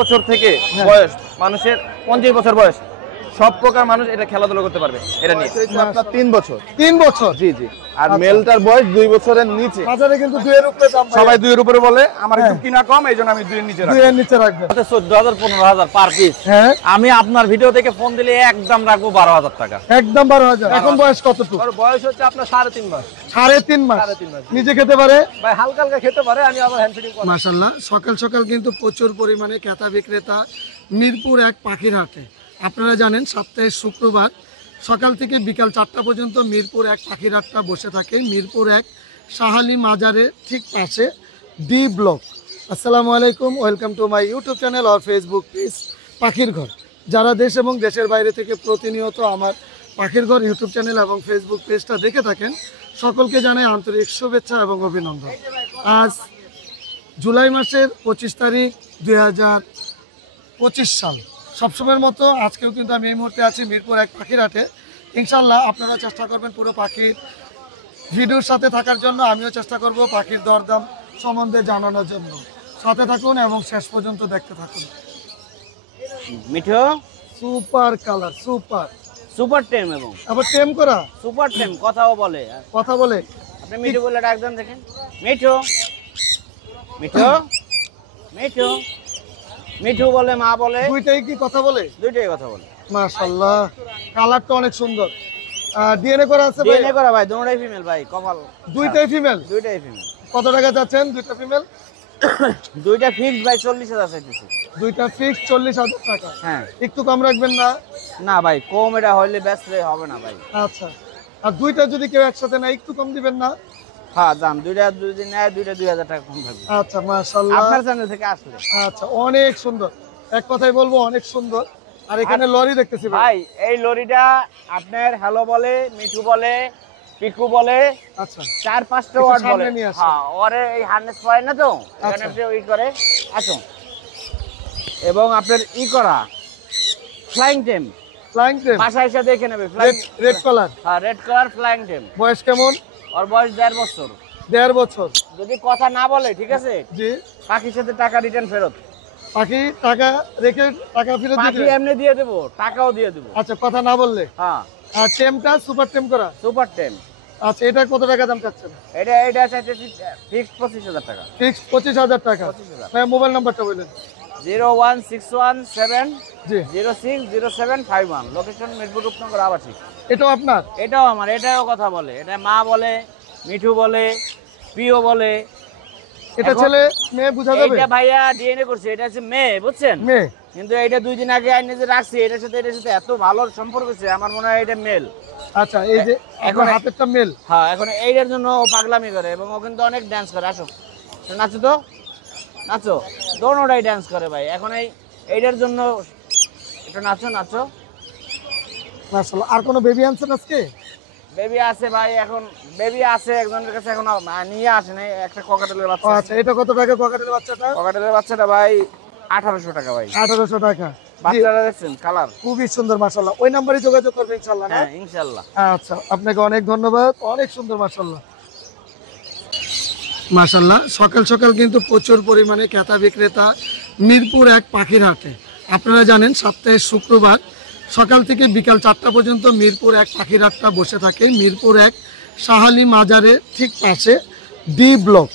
বছর থেকে বয়স, মানুষের 50 বছর বয়স, সব প্রকার মানুষ এটা খেলাধুলা করতে পারবে। এটা নিয়ে আপনার 3 বছর। 3 বছর? জি জি। আর মেলটার বয়স 2 বছরের নিচে। বাজারে কিন্তু 2 এর উপরে দাম, সবাই 2 এর উপরে বলে, আমার একটু কিনা কম, এইজন্য আমি 2 এর নিচে রাখি। 2 এর নিচে রাখবেন। 14,000 15,000 পার পিস। হ্যাঁ, আমি আপনার ভিডিও থেকে ফোন দিলে একদম রাখবো 12,000 টাকা। একদম 12,000। এখন বয়স কতটুকু? ওর বয়স হচ্ছে আপনার 3.5 মাস। 3.5 মাস। নিজে খেতে পারে ভাই হালকা হালকা খেতে পারে, আমি আবার হ্যান্ড ফিডিং করি। মাশাআল্লাহ, সকাল সকাল কিন্তু প্রচুর পরিমাণে ক্রেতা বিক্রেতা মিরপুর 1 পাখির হাটে। আপনারা জানেন সপ্তাহের শুক্রবার সকাল থেকে বিকাল 4টা পর্যন্ত মিরপুর 1 পাখির হাটটা বসে থাকে। মিরপুর 1 শাহালি মাজারের ঠিক পাশে ডি ব্লক। আসসালামু আলাইকুম, welcome to my YouTube channel আর ফেসবুক পেজ পাখির ঘর। যারা দেশ এবং দেশের বাইরে থেকে প্রতিনিয়ত আমার পাখির ঘর ইউটিউব চ্যানেল এবং ফেসবুক পেজটা দেখে থাকেন, সকলকে জানাই আন্তরিক শুভেচ্ছা এবং অভিনন্দন। আজ জুলাই মাসের 25 তারিখ 2025 সাল। সবসময়ের মতো আজকেও কিন্তু আমি এই মুহূর্তে আছি মিরপুর 1 পাখির হাটে। ইনশাল্লাহ আপনারা চেষ্টা করবেন পুরো পাখির ভিডিওর সাথে থাকার জন্য। আমিও চেষ্টা করব পাখির দরদাম সম্বন্ধে জানানোর জন্য। সাথে থাকুন এবং শেষ পর্যন্ত দেখতে থাকুন। মিঠো সুপার কালার, সুপার সুপার টেম, এবং আবার টেম করা সুপার টেম, কথাও বলে। কথা বলে? আপনি মিঠু বলে ডাকবেন, দেখেন মিঠু মিঠু মিঠু মিঠু বলে, মা বলে। দুইটাই কি কথা বলে? দুইটাই কথা বলে। মাশাআল্লাহ, কালারটা অনেক সুন্দর। ডিএনএ করা আছে ভাই? ডিএনএ করা ভাই, দুটোই ফিমেল ভাই। কপাল দুইটাই ফিমেল? দুইটাই ফিমেল। কত টাকা যাচ্ছেন দুইটা ফিমেল? দুইটা ফিক্সড ভাই 40,000 চাইতেছি। দুইটা ফিক্স 40,000 টাকা। হ্যাঁ, একটু কম রাখবেন না? না ভাই, কম এটা হইলে বেচলে হবে না ভাই। আচ্ছা, আর দুইটা যদি কেউ একসাথে না একটু কম দিবেন না? হ্যাঁ, দাম দুইটা যদি নেয় দুইটা 2,000 টাকা কম থাকবে। আচ্ছা, মাশাআল্লাহ, আপনার চ্যানেল থেকে আসলে। আচ্ছা, অনেক সুন্দর। এক কথাই বলবো অনেক সুন্দর। আর এখানে লরি দেখতেছি ভাই, এই লরিটা আপনার হ্যালো বলে, মিঠু বলে, পিকু বলে। আচ্ছা, 4-5টা ওয়ার্ড বলে। হ্যাঁ, ওরে এই হার্নেস পরে না তো, এখানে আপনি ই করে আসুন। এবং আপনার ই করা ফ্লাইং টেম। ফ্লাইং টেম বাসায় এসে দেখে নেবে। Flying red colour? হ্যাঁ, রেড কালার ফ্লাইং টেম। বয়স কেমন? ওর বয়স 1.5 বছর। 1.5 বছর? যদি কথা না বলে, ঠিক আছে, জি, পাখির সাথে টাকা রিটার্ন ফেরত। পাখি টাকা রেখে টাকা ফেরত পাখি দিবে? এমনি দিয়ে দেবো, টাকাও দিয়ে দেবো। আচ্ছা, কথা না বললে? হ্যাঁ। আর টেমটা সুপার টেম করা? সুপার টেম। আচ্ছা, এটা কত টাকা দাম চাচ্ছেন? এটা চাইতেছি ফিক্স 25,000 টাকা। ফিক্স 25,000 টাকা। 25,000। ভাই মোবাইল নাম্বারটা বলেন। 01617 জি, 060751। লোকেশন মিরপুর রূপনগর আবাসিক। এটাও আপনার? এটাও আমার। এটাও কথা বলে। এটা মা বলে, মিঠু বলে, প্রিয় বলে। এটা ছেলে মেয়ে বোঝা যাবে? এটা ভাইয়া ডিএনএ করছে, এটা হচ্ছে মেয়ে, বুঝছেন? মেয়ে। কিন্তু এটা 2 দিন আগে আইনে যে রাখছি, এটার সাথে এত ভালো সম্পর্ক হচ্ছে, আমার মনে হয় এটা মেল। আচ্ছা, এই যে এখন হাতেরটা মেল? হ্যাঁ, এখন এইটার জন্য ও পাগলামি করে এবং ও কিন্তু অনেক ডান্স করে। আসো, নাচো তো, নাচো। দোনোটাই ডান্স করে ভাই। এখন এইটার জন্য একটু নাচো, নাচো। মাশাআল্লাহ। আর কোনো বেবি আনছেন আজকে? বেবি আছে ভাই, এখন বেবি আছে একজনের কাছে, এখন নিয়ে আসে নাই। একটা ককাটেলের বাচ্চা। আচ্ছা, এটা কত টাকা ককাটেলের বাচ্চাটা? ককাটেলের বাচ্চাটা ভাই 1800 টাকা ভাই। 1800 টাকা। বাচ্চাটা দেখছেন, কালার খুবই সুন্দর মাশাআল্লাহ। ওই নাম্বারে যোগাযোগ করবেন ইনশাআল্লাহ? হ্যাঁ, ইনশাআল্লাহ। আচ্ছা, আপনাকে অনেক ধন্যবাদ। অনেক সুন্দর মাশাআল্লাহ। মাশাআল্লাহ, সকাল সকাল কিন্তু প্রচুর পরিমাণে ক্রেতা বিক্রেতা মিরপুর 1 পাখির হাটে। আপনারা জানেন সপ্তাহের শুক্রবার সকাল থেকে বিকাল 4টা পর্যন্ত মিরপুর 1 পাখির হাটটা বসে থাকে। মিরপুর 1 শাহালি মাজারের ঠিক পাশে ডি ব্লক।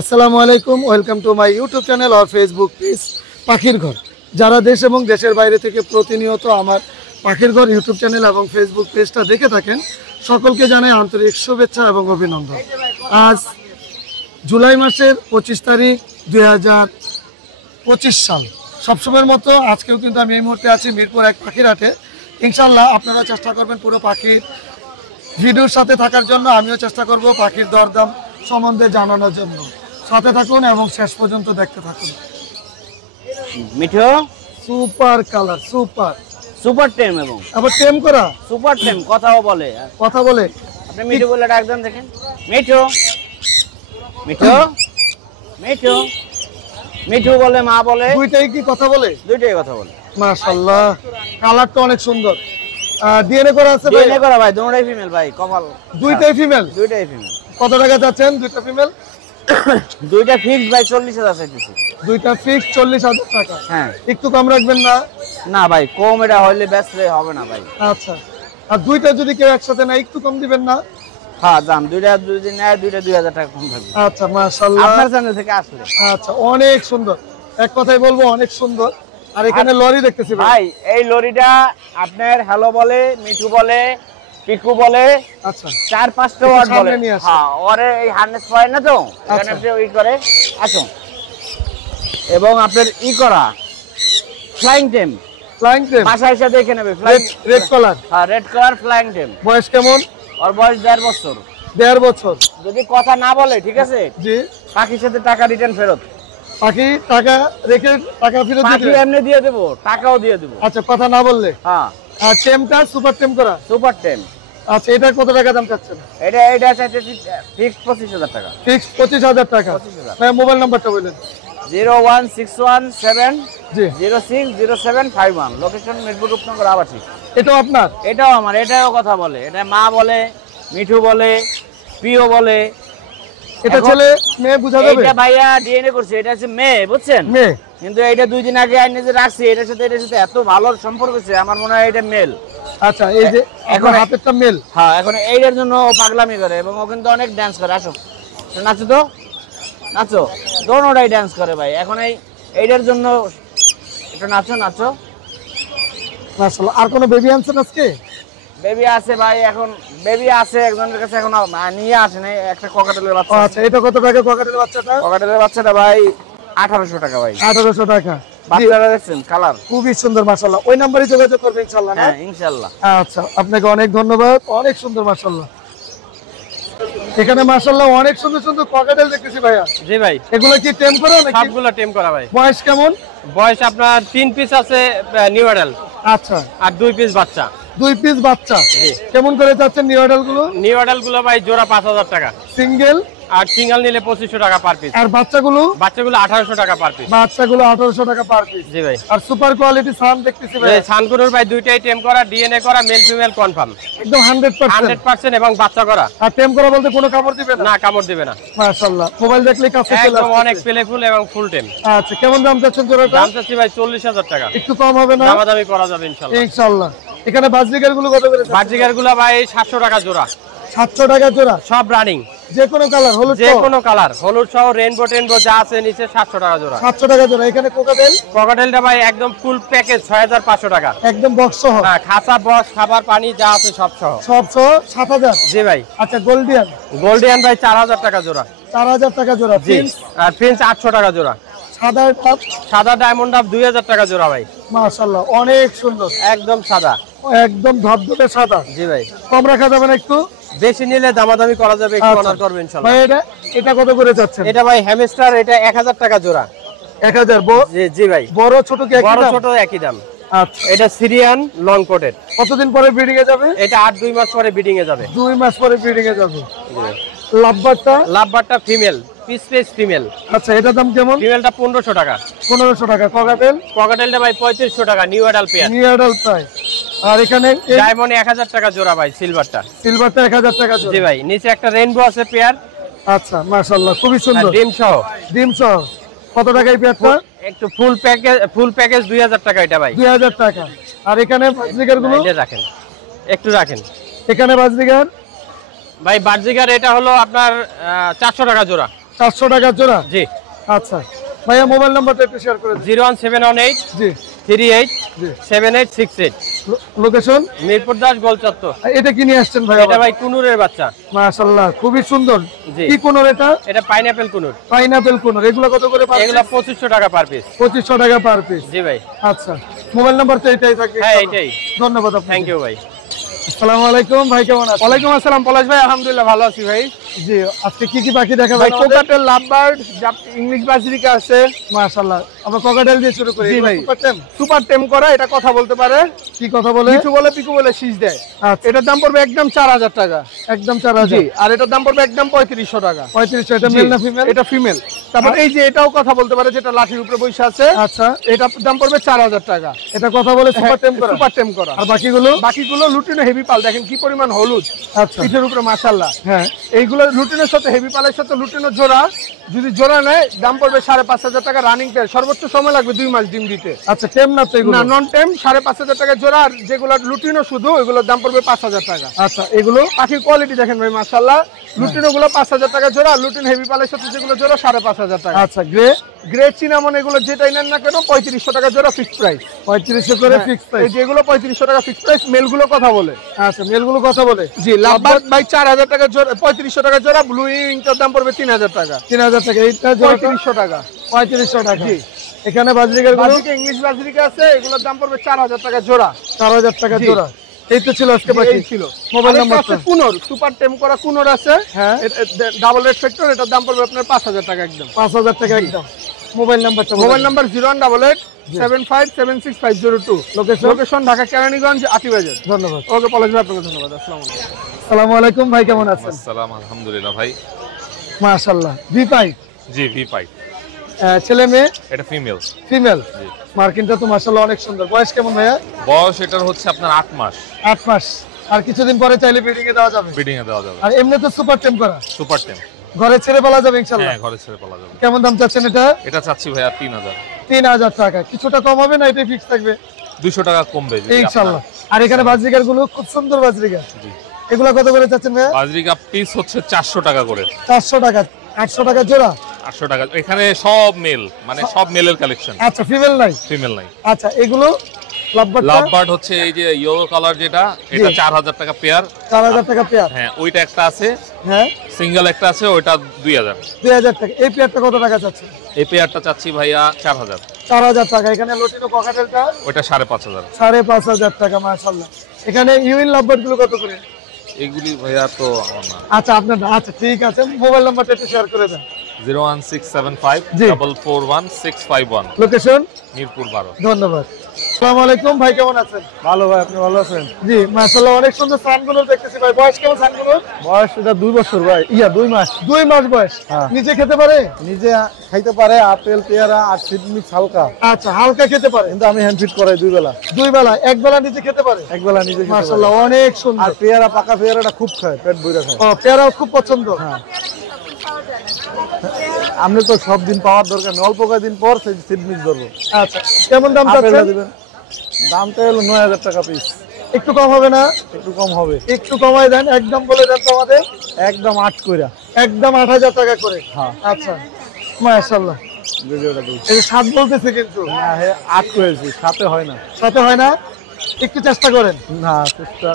আসসালামু আলাইকুম, welcome to my YouTube channel আর ফেসবুক পেজ পাখির ঘর। যারা দেশ এবং দেশের বাইরে থেকে প্রতিনিয়ত আমার পাখির ঘর ইউটিউব চ্যানেল এবং ফেসবুক পেজটা দেখে থাকেন, সকলকে জানাই আন্তরিক শুভেচ্ছা এবং অভিনন্দন। আজ জুলাই মাসের 25 তারিখ 2025 সাল। সবসময়ের মতো আজকেও কিন্তু আমি এই মুহূর্তে আছি মিরপুর 1 পাখির হাটে। ইনশাল্লাহ আপনারা চেষ্টা করবেন পুরো পাখির ভিডিওর সাথে থাকার জন্য। আমিও চেষ্টা করব পাখির দরদাম সম্বন্ধে জানানোর জন্য। সাথে থাকুন এবং শেষ পর্যন্ত দেখতে থাকুন। Mithu super colour, super super টেম, এবং আবার টেম করা? সুপার টেম, কথাও বলে। কথা বলে? আপনি মিঠু বলে ডাকবেন, দেখেন মিঠু মিঠু মিঠু মিঠু বলে, মা বলে। দুইটাই কি কথা বলে? দুইটাই কথা বলে। মাশাআল্লাহ, কালারটা অনেক সুন্দর। ডিএনএ করা আছে ভাই? ডিএনএ করা ভাই, দুটোই ফিমেল ভাই। কপাল দুইটাই ফিমেল? দুইটাই ফিমেল। কত টাকা যাচ্ছেন দুইটা ফিমেল? দুইটা ফিক্সড ভাই 40,000 চাইতেছি। দুইটা ফিক্স 40,000 টাকা। হ্যাঁ একটু কম রাখবেন না? না ভাই, কম এটা হইলে বেচলে হবে না ভাই। আচ্ছা, আর দুইটা যদি কেউ একসাথে না একটু কম দিবেন না? হ্যাঁ দাম দুইটা যদি নেয় দুইটা 2,000 টাকা কম থাকবে। আচ্ছা মাশাআল্লাহ, আপনার চ্যানেল থেকে আসলে। আচ্ছা অনেক সুন্দর, এক কথাই বলবো অনেক সুন্দর। আর এখানে লরি দেখতেছি ভাই, এই লরিটা আপনার হ্যালো বলে, মিঠু বলে, পিকু বলে, আচ্ছা 4-5টা ওয়ার্ড বলে। সামনে নিয়ে আসো। হ্যাঁ, ওরে এই হার্নেস পায় না তো, এখানে আচ্ছা। আপনি ওই করে আসুন। এবং আপনার ই করা ফ্লাইং টেম, ফ্লাইং টেম, বাসায় এসে দেখে নেবে। ফ্লাইং রেড কালার, হ্যাঁ রেড কালার ফ্লাইং টেম। বয়স কেমন? ওর বয়স 1.5 বছর। 1.5 বছর। যদি কথা না বলে ঠিক আছে, জি, পাখির সাথে টাকা রিটার্ন ফেরত। পাখি টাকা রেখে টাকা ফেরত পাখি দিবে? এমনি দিয়ে দেবো, টাকাও দিয়ে দেবো। আচ্ছা, কথা না বললে। হ্যাঁ, আর টেমটা সুপার টেম করা? সুপার টেম। আচ্ছা, এটা কত টাকা দাম চাচ্ছেন? এটা চাইতেছি ফিক্স 25,000 টাকা। ফিক্স 25,000 টাকা। 25,000। ভাই মোবাইল নাম্বারটা বলেন। 01617 জি, 060751। লোকেশন মিরপুর রূপনগর আবাসিক। এটাও আপনার? এটাও আমার, এটাও কথা বলে। এটা মা বলে, মিঠু বলে, প্রিয় বলে। এটা এখন ছেলে মেয়ে বোঝা যাবে? এটা ভাইয়া ডিএনএ করছে, এটা হচ্ছে মেয়ে, বুঝছেন? মেয়ে। কিন্তু এটা 2 দিন আগে আইনে যে রাখছি, এটার সাথে এত ভালো সম্পর্ক হচ্ছে, আমার মনে হয় এটা মেল। আচ্ছা, এই যে এখন এখন- হাতেরটা মেল। হ্যাঁ, এখন এইটার জন্য ও পাগলামি করে এবং ও কিন্তু অনেক ডান্স করে। আসো নাচো তো, নাচো। দোনোটাই ডান্স করে ভাই। এখন এইটার জন্য একটু নাচো নাচো। মাশাআল্লাহ। আর কোনো বেবি আনছেন আজকে? বেবি আছে ভাই, এখন বেবি আছে একজনের কাছে, এখন নিয়ে আসে নাই। একটা ককাটেলের ও বাচ্চা। আচ্ছা, এটা কত টাকা ককাটের বাচ্চাটা? ককাটেলের বাচ্চাটা ভাই 1800 টাকা ভাই। 1800 টাকা। বাচ্চাটা দেখছেন কালার? খুবই সুন্দর মাশাআল্লাহ। ওই নাম্বারে যোগাযোগ করবেন ইনশাআল্লাহ না? হ্যাঁ ইনশাআল্লাহ। আচ্ছা, আপনাকে অনেক ধন্যবাদ, অনেক সুন্দর মাশাআল্লাহ। এখানে মাশাআল্লাহ অনেক সুন্দর সুন্দর ককাটেল দেখতেছি ভাইয়া। জি ভাই, এগুলো কি টেম করা নাকি? সবগুলো টেম করা ভাই। বয়স কেমন? বয়স আপনার 3 পিস আছে নিউ অ্যাডাল, আচ্ছা, আর 2 পিস বাচ্চা। 2 পিস বাচ্চা। জি। কেমন করে যাচ্ছেন নিউ অ্যাডাল্ট গুলো? নিউ অ্যাডাল গুলো ভাই জোড়া 5,000 টাকা, সিঙ্গেল? আর সিঙ্গেল নিলে 2500 টাকা পার পিস। আর বাচ্চাগুলো? বাচ্চাগুলো 1800 টাকা পার পিস। বাচ্চাগুলো 1800 টাকা পার পিস। জি ভাই। আর সুপার কোয়ালিটি সান দেখতেছি ভাই, সানকুনুর ভাই দুইটাই টেম করা, ডিএনএ করা, মেল ফিমেল কনফার্ম একদম 100%। 100% এবং বাচ্চা করা। আর টেম করা বলতে কোনো কাপড় দিবে না? না, কামড় দিবে না। মাশাআল্লাহ, মোবাইল দেখলে কাছে চলে একদম আসছে। অনেক প্লেফুল এবং ফুল টেম। আচ্ছা, কেমন দাম চাচ্ছেন জোড়াটা? দাম চাচ্ছি ভাই 40,000 টাকা। একটু কম হবে না? দামাদামি করা যাবে ইনশাআল্লাহ। ইনশাআল্লাহ। এখানে বাজরিকার গুলো কত করে? বাজিকার গুলো ভাই 700 টাকা জোড়া, 700 টাকা জোড়া। সব রানিং, যে কোনো কালার, হলুদ যে সহ? কোনো কালার, হলুদ সহ রেইনবো টেনবো যা আছে নিচে 700 টাকা জোড়া। 700 টাকা জোড়া। এখানে কোকাটেল ককাটেলটা ভাই একদম ফুল প্যাকেজ 6500 টাকা। একদম বক্স সহ? হ্যাঁ, খাঁচা বক্স খাবার পানি যা আছে সব সহ। সব সহ 7000। জি ভাই। আচ্ছা, গোল্ডিয়ান গোল্ডিয়ান ভাই 4000 টাকা জোড়া। 4000 টাকা জোড়া। জি। প্রিন্স আর প্রিন্স 800 টাকা জোড়া। সাদা কাপ, সাদা ডায়মন্ড আপ 2000 টাকা জোড়া ভাই। মাশাআল্লাহ অনেক সুন্দর, একদম সাদা। একদম ধবধবে সাদা। জি ভাই। কম রাখা যাবে না একটু? বেশি নিলে দামাদামি করা যাবে, একটু আচ্ছা। অনার করবে ইনশাআল্লাহ। ভাই এটা কত করে যাচ্ছেন? এটা ভাই হ্যামস্টার, এটা 1000 টাকা জোড়া। 1000। জি জি ভাই। বড় ছোট কি একই বড় দাম? ছোট একই দাম। আচ্ছা, এটা সিরিয়ান লং কোটেড। কতদিন পরে ব্রিডিং এ যাবে? এটা 8-2 মাস পরে বিডিং এ যাবে। 2 মাস পরে ব্রিডিং এ যাবে। লাভবারটা? লাভবারটা ফিমেল, পিস ফিমেল। আচ্ছা, এটার দাম কেমন? ফিমেলটা 1500 টাকা। 1500 টাকা। ককাটেল? ককাটেলটা ভাই 3500 টাকা, new adult pair. New adult price. আর এখানে ডায়মন্ড 1000 টাকা জোড়া ভাই, সিলভারটা। সিলভারটা 1000 টাকা জি জোড়া। ভাই। নিচে একটা রেইনবো আছে পেয়ার, আচ্ছা, মাশাআল্লাহ খুবই আর সুন্দর। ডিম সহ। ডিম সহ কত টাকা এই পেয়ারটা? একটু ফুল প্যাকেজ 2000 টাকা এটা ভাই। 2000 টাকা। আর এখানে বাজরিকার গুলো? এটা রাখেন, একটু রাখেন। এখানে বাজরিকার ভাই বার্জিকার এটা হলো আপনার 400 টাকা জোড়া। 400 টাকা জোড়া। জি। আচ্ছা ভাইয়া, মোবাইল নাম্বারটা একটু শেয়ার করে দিন। 01718 জি 38 জি। 7868। লোকেশন? মিরপুর 10 গোলচত্বর। এটা কি নিয়ে আসছেন ভাই? এটা ভাই কুনুরের বাচ্চা। মাশাআল্লাহ খুবই সুন্দর। জি। কি কোনর এটা? এটা পাইনাপেল কুনুর। পাইনাপেল কোনর। এগুলো কত করে পার পিস? এগুলা 2500 টাকা পার পিস। 2500 টাকা পার পিস। জি ভাই। আচ্ছা, মোবাইল নাম্বার তো এটাই থাকে? হ্যাঁ এটাই। ধন্যবাদ আপনাকে। থ্যাংক ইউ ভাই। আসসালামু আলাইকুম ভাই, কেমন আছেন? ওয়ালাইকুম আসসালাম পলাশ ভাই, আলহামদুলিল্লাহ ভালো আছি ভাই। জি, আজকে কি কি পাখি দেখাবেন ভাই আমাদের? কোকাটেল, লাভবার্ড, ইংলিশ বাজরিকা আছে। মাশাআল্লাহ, আমরা ককাটেল দিয়ে শুরু করি। জি ভাই। সুপার টেম? সুপার টেম করা, এটা কথা বলতে পারে, কি কথা বলে? মিঠু বলে, পিকু বলে, শীষ দেয়। আচ্ছা, এটার দাম পড়বে একদম 4000 টাকা। একদম 4000। জি। আর এটার দাম পড়বে একদম 3500 টাকা। 3500। এটা জি। মেল না ফিমেল? এটা ফিমেল। তারপর এই যে এটাও কথা বলতে পারে, যেটা লাঠির উপরে বসে আছে, আচ্ছা, এটার দাম পড়বে 4000 টাকা। এটা কথা বলে সুপার টেম করা? সুপার টেম করা। আর বাকিগুলো? বাকিগুলো লুটিনো হেভি পাল, দেখেন কি পরিমাণ হলুদ আচ্ছা, পিঠের উপরে, মাশাআল্লাহ। হ্যাঁ। এইগুলো লুটিনের সাথে হেভি পালের সাথে লুটিনের জোড়া যদি জোড়া নেয় দাম পড়বে 5,500 টাকা রানিং পেয়ার, সর্বোচ্চ সময় লাগবে 2 মাস ডিম দিতে। আচ্ছা টেম না তো এগুলো? না নন টেম 5,500 টাকা জোড়া, আর যেগুলো লুটিনো শুধু ওইগুলোর দাম পড়বে 5,000 টাকা। আচ্ছা এগুলো পাখির কোয়ালিটি দেখেন ভাই মাশাআল্লাহ, লুটিনো গুলো 5,000 টাকা জোড়া, লুটিন হেভি পালের সাথে যেগুলো জোড়া 5,500 টাকা। আচ্ছা গ্রে গ্রে চিনামন এগুলো যেটাই নেন না কেন 3500 টাকা জোড়া ফিক্সড প্রাইস। 3500 করে ফিক্স এই প্রাইস। যেগুলো 3500 টাকা ফিক্সড প্রাইস, মেলগুলো কথা বলে। আচ্ছা মেলগুলো কথা বলে। জি লাভবার্ড ভাই 4,000 টাকা জোড়া, 3500 টাকা জোড়া, ব্লু উইংটার দাম পড়বে 3,000 টাকা। 3000 টাকা এইটা জোড়া 3500 টাকা। 3500 টাকা। জি। এখানে বাজরিকার গুলো বাজিকে ইংলিশ বাজিকে আছে, এগুলোর দাম পড়বে 4,000 টাকা জোড়া। 4000 টাকা জি। জোড়া। এই তো ছিল আজকে জি, বাকি। এই ছিল। মোবাইল আরেকটা নাম্বারটা? আছে কুনর, সুপার টেম করা কুনর আছে, হ্যাঁ। ডাবল রেড ফ্যাক্টর, এটার দাম পড়বে আপনার 5,000 টাকা একদম। 5000 টাকা একদম। মোবাইল নাম্বারটা mobile number 01887550502। Location Dhaka Keraniganj Atibazar. ধন্যবাদ। ওকে পলাশ ভাই, আপনাকে ধন্যবাদ। আসসালামু আলাইকুম। আসসালামু আলাইকুম ভাই, কেমন আছেন? আসসালাম, আলহামদুলিল্লাহ ভাই। মাশাআল্লাহ ভিপাই জি ভি পাই, ছেলে মেয়ে এটা ফিমেল। ফিমেল। জি। মার্কিনটা তো মাশাআল্লাহ অনেক সুন্দর। বয়স কেমন ভাইয়া? বয়স এটার হচ্ছে আপনার 8 মাস। 8 মাস। আর কিছুদিন পরে চাইলে ব্রিডিং এ দেওয়া যাবে। ব্রিডিং এ দেওয়া যাবে। আর এমনি তো সুপার টেম করা, সুপার টেম। ঘরে ছেড়ে পালা যাবে ইনশাআল্লাহ। হ্যাঁ ঘরে ছেড়ে পালা যাবে। কেমন দাম চাচ্ছেন এটা? এটা চাচ্ছি ভাইয়া 3000। 3000 টাকা। কিছুটা কম হবে না, এটাই ফিক্স থাকবে 200 টাকা কমবে যদি ইনশাআল্লাহ। আর এখানে বাজরিকার গুলো খুব সুন্দর বাজরিকার। জি। এগুলা কত করে চাচ্ছেন ভাইয়া? বাজরিকা পিস হচ্ছে 400 টাকা করে। 400 টাকা। 800 টাকা জোড়া। 800 টাকা। এখানে সব মেল, মানে সব মেলের কালেকশন, আচ্ছা ফিমেল নাই? ফিমেল নাই। আচ্ছা এগুলো লাভবার্ড লাভবার্ড হচ্ছে এই যে ইয়েলো কালার যেটা, এটা 4000 টাকা পেয়ার। 4000 টাকা পেয়ার। হ্যাঁ ওইটা একটা আছে, হ্যাঁ সিঙ্গেল একটা আছে, ওইটা 2000। 2000 টাকা। এই পেয়ারটা কত টাকা চাচ্ছেন? এই পেয়ারটা চাচ্ছি ভাইয়া 4000। 4000 টাকা। এখানে লটিনো ককাটেলটা ওইটা 5500। 5500 টাকা। মাশাআল্লাহ। এখানে ইউইন লাভবার্ড গুলো কত করে? এগুলি ভাইয়া তো আমার না। আচ্ছা আপনার, আচ্ছা ঠিক আছে, মোবাইল নাম্বারটা একটু শেয়ার করে দেন। 01675 জি। 441651, লোকেশন মিরপুর 12। ধন্যবাদ। আসসালামু আলাইকুম ভাই, কেমন আছেন? ভালো ভাই, আপনি ভালো আছেন? জি মাশাআল্লাহ অনেক সুন্দর সানগুলো দেখতেছি ভাই। বয়স কেমন সানগুলোর? বয়স এটা 2 বছর ভাই, 2 মাস। 2 মাস বয়স। হ্যাঁ। নিচে খেতে পারে? নিজে খাইতে পারে, আপেল পেয়ারা আর সিড মিক্স হালকা, আচ্ছা হালকা খেতে পারে। কিন্তু আমি হ্যান্ড ফিড করাই 2 বেলা। 2 বেলা, এক বেলা নিচে খেতে পারে? এক বেলা নিজে খেতে পারে। মাশাআল্লাহ অনেক আর সুন্দর। পেয়ারা, পাকা পেয়ারাটা খুব খায়, পেট ভরে খায়। ও পেয়ারাও খুব পছন্দ। আপনি তো সব দিন পাওয়ার দরকার নেই, অল্প কয়েকদিন পর সিড মিক্স ধরবো। আচ্ছা কেমন দাম আপেলটা চাচ্ছেন? দিবেন, দামটা হলো 9000 টাকা পিস। একটু কম হবে না? একটু কম হবে, একটু কমায় দেন, একদম বলে দেন তো আমাদের। একদম 8 কইরা। একদম 8000 টাকা করে। হ্যাঁ। আচ্ছা মাশাআল্লাহ। ভিডিওটা দিই। এই 7 বলতেছে কিন্তু না হে 8 করেছি, সাথে হয় না। সাথে হয় না, একটু চেষ্টা করেন। না চেষ্টা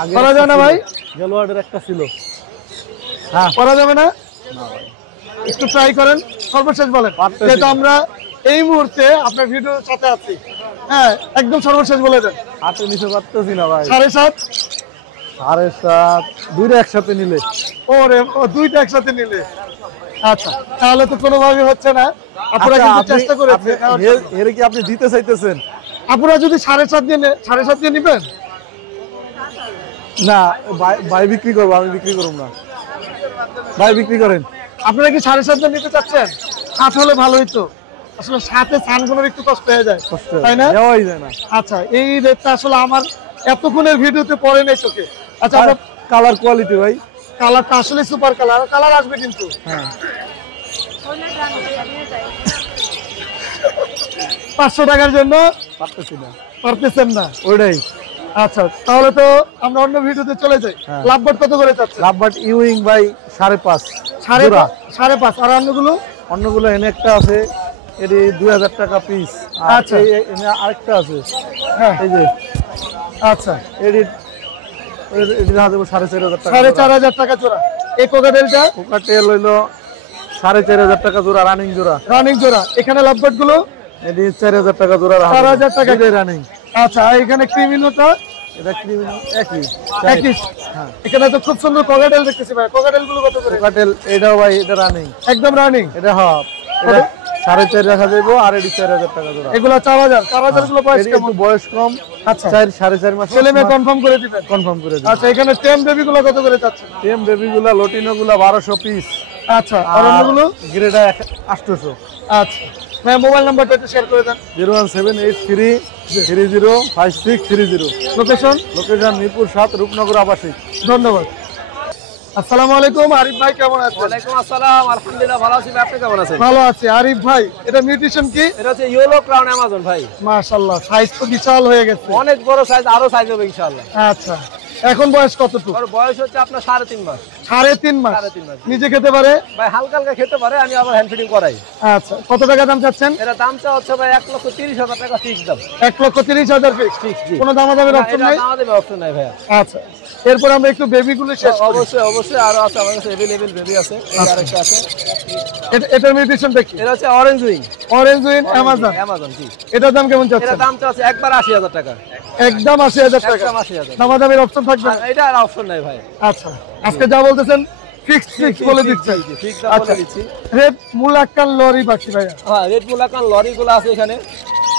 আগে করা যায় না ভাই? গেলোয়ার্ডের একটা ছিল। হ্যাঁ করা যাবে না? একটু ট্রাই করেন, সর্বশেষ বলেন। পারতেছি যেহেতু না। আমরা এই মুহূর্তে আপনার ভিডিওর সাথে আছি, হ্যাঁ একদম সর্বশেষ বলে দেন। হাতে নিচে পারতেছি না ভাই। 7.5? 7.5 দুইটা একসাথে নিলে। ওরে ও দুইটা একসাথে নিলে। আচ্ছা তাহলে তো কোনোভাবে হচ্ছে না। আপনারা আচ্ছা, কিন্তু আপনি- চেষ্টা করেছেন। আপনি- এর কি আপনি দিতে চাইতেছেন? আপনারা যদি 7.5 দিয়ে 7.5 দিয়ে নিবেন? না ভাই বিক্রি করবো, আমি বিক্রি করব না। ভাই বিক্রি করেন। আপনারা কি 7.5 দিয়ে নিতে চাচ্ছেন? 7 হলে ভালো হইতো। আসলে 7 এ সানগুলোর একটু কষ্ট হয়ে যায়, কষ্ট তাই না? দেওয়াই যায় না। আচ্ছা এই রেটটা আসলে আমার এতক্ষণের ভিডিওতে পড়ে নেই চোখে। আচ্ছা আমরা কালার কোয়ালিটি ভাই। কালারটা আসলে সুপার কালার, কালার আসবে কিন্তু। হ্যাঁ 500 টাকার জন্য পারতেছি না, পারতেছেন না? ওইটাই। আচ্ছা তাহলে তো আমরা অন্য ভিডিওতে চলে যাই। হ্যাঁ। লাভবার্ড কত করে চাচ্ছেন? লাভবার্ড ইউইং ভাই 5.5। 5.5 আর অন্যগুলো? অন্যগুলো এনে একটা আছে, এটি 2000 টাকা পিস। আচ্ছা। এনে আরেকটা আছে, হ্যাঁ এই যে আচ্ছা এটি এটি দেখা যাবে 4500 টাকা। 4500 টাকা জোড়া। এই কোকাটেলটা? কোকাটেল হইলো 4500 টাকা জোড়া, রানিং জোড়া। রানিং জোড়া। এখানে লাভবার্ড গুলো? এটি 4000 টাকা জোড়া। 4000 টাকা রানিং। আচ্ছা আর এখানে ক্রিমিনোটা? এটা ক্রিমিনাল একই। একই। হ্যাঁ। এখানে তো খুব সুন্দর কোকাটেল দেখতেছি ভাই। কোকাটেল গুলো কত করে? কোকাটেল এটাও ভাই, এটা রানিং, একদম রানিং। এটা হাফ। এটা 4.5 রাখা যাবে, আর এটি 4000 টাকা জোড়া। এগুলো 4000 গুলো বয়স এটি কেমন? একটু বয়স কম। আচ্ছা 4.5 মাস। ছেলে মেয়ে কনফার্ম করে দিবেন? কনফার্ম করে দিন। আচ্ছা এখানে টেম বেবি গুলো কত করে চাচ্ছেন? টেম বেবি গুলা, লটিনো গুলা 1200 পিস। আচ্ছা আর অন্যগুলো? গ্রেডা 800। আচ্ছা ভাই মোবাইল নাম্বারটা একটু শেয়ার করে দেন। 01783305630। লোকেশন? লোকেশন মিরপুর 7, রূপনগর আবাসিক। ধন্যবাদ। আসসালামু আলাইকুম আরিফ ভাই, কেমন আছেন? ওয়ালাইকুম আসসালাম, আলহামদুলিল্লাহ ভালো আছি ভাই, আপনি কেমন আছেন? ভালো আছি। আরিফ ভাই, এটা মিউটেশন কি? এটা হচ্ছে ইয়েলো ক্রাউন অ্যামাজন ভাই, মাশাআল্লাহ, সাইজ তো বিশাল হয়ে গেছে। অনেক বড় সাইজ, আরো সাইজ হবে ইনশাআল্লাহ। আচ্ছা, এখন বয়স কতটুকু? ওর বয়স হচ্ছে আপনার 3.5 মাস। 3.5 মাস। 3.5 মাস। নিজে খেতে পারে? ভাই হালকা হালকা খেতে পারে, আমি আবার হ্যান্ড ফিডিং করাই। আচ্ছা, কত টাকা দাম চাচ্ছেন? এটা দামটা হচ্ছে ভাই 1,30,000 টাকা ফিক্স দাম। 1,30,000 ফিক্স। ফিক্স জি। কোনো দামাদামির অপশন নাই? আমাদের অপশন নাই ভাই। আচ্ছা, এরপর আমরা একটু বেবিগুলো শেষ করি। অবশ্যই অবশ্যই আরো আছে আমার কাছে, अवेलेबल বেবি আছে, এই আরেকটা আছে। এটার মিউটেশনটা কি? এটা হচ্ছে orange wing. Orange wing Amazon. Amazon জি। এটার দাম কেমন এটা চাচ্ছেন? দামটা আছে একবার 80,000 টাকা। একদম 80,000 টাকা। একদম 80,000। দামাদামির অপশন থাকবে না? আর এটা আর অপশন নাই ভাই। আচ্ছা, আজকে যা বলতেছেন ফিক্স বলে দিচ্ছেন। ফিক্স দাম আচ্ছা, বলে দিচ্ছি। রেড মুলাক্কান লরি পাখি ভাইয়া, হ্যাঁ, রেড মুলাকান লরিগুলো আছে এখানে।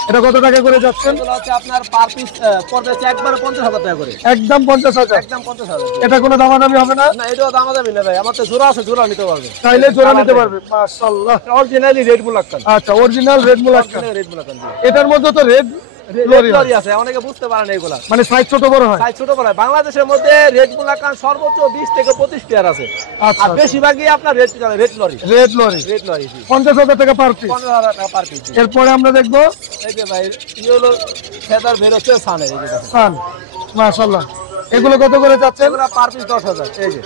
এটা কত টাকা করে যাচ্ছেন? এগুলো হচ্ছে আপনার পার পিস পড়বে হচ্ছে একবারে 50,000 টাকা করে। একদম 50,000। একদম 50,000। এটা কোনো দামাদামি হবে না? না, এটাও দাম যাবে না ভাই, আমার তো জোড়া আছে, জোড়া নিতে পারবে। চাইলে জোড়া নিতে পারবে। মাশাআল্লাহ, অরিজিনালি রেড মুলাকান। আচ্ছা, original red Moluccan. Red Moluccan জি। এটার মধ্যে তো রেড রেড লরি আছে, অনেকে বুঝতে পারে না এগুলা। মানে সাইজ ছোট বড় হয়। সাইজ ছোট বড়। বাংলাদেশের মধ্যে রেড মুলাকান সর্বোচ্চ 20 থেকে 25 পেয়ার আছে। আচ্ছা, আর বেশিরভাগই আপনার red lory. Red lory. Red lory জি। 50,000 টাকা পার পিস। 15,000 টাকা পার পিস জি। এরপরে আমরা দেখবো এই যে ভাই ইয়েলো ফেদার বের হচ্ছে সানের, এই যে দেখেন। সান। মাশাআল্লাহ, এগুলো কত করে যাচ্ছেন? এগুলা পার পিস 10,000। এই যে